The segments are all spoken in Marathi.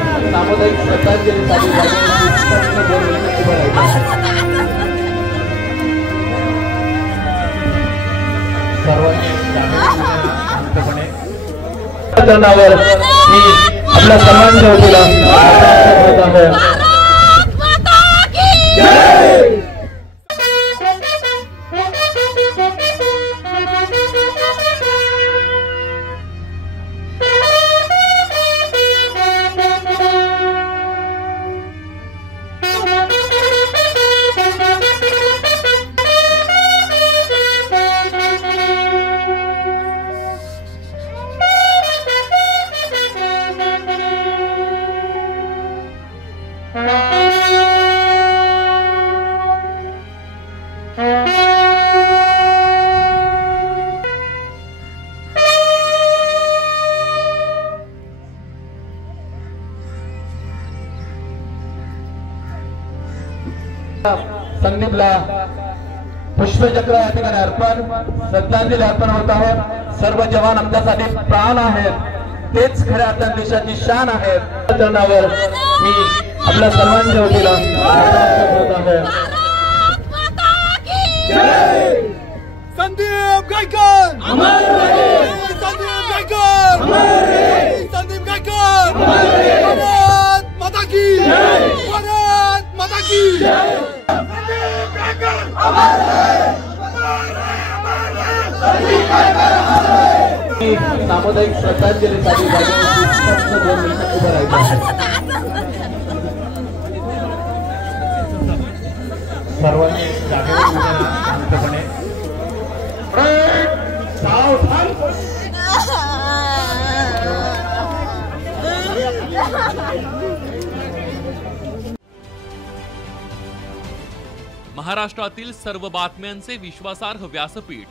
सामुदायिक श्रद्धांजलीसाठी सर्वांनी मी आपला सन्मान ठेवला। संदीपला पुष्पचक्र या ठिकाणी अर्पण श्रद्धांजली अर्पण होत आहे। सर्व जवान आमच्यासाठी प्राण आहेत, तेच खऱ्या अर्थाने देशाची शान आहेत। चरणावर मी आपल्या सर्वांच्या वतीला संदीप गायकर अमर रहे, संदीप गायकर अमर रहे, संदीप गायकर अमर रहे, भारत माता की जय, भारत माता की जय, संदीप गायकर अमर रहे, अमर रहे, अमर रहे, संदीप गायकर अमर रहे। सामुदायिक श्रद्धांजलीसाठी सर्वांनी शांतपणे महाराष्ट्रातील सर्व बातम्यांचे विश्वासार्ह व्यासपीठ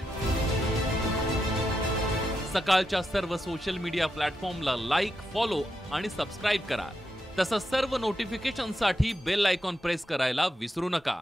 सकाळच्या सर्व सोशल मीडिया प्लॅटफॉर्मला लाईक, फॉलो आणि सबस्क्राईब करा। तसंच सर्व नोटिफिकेशनसाठी बेल आयकॉन प्रेस करायला विसरू नका।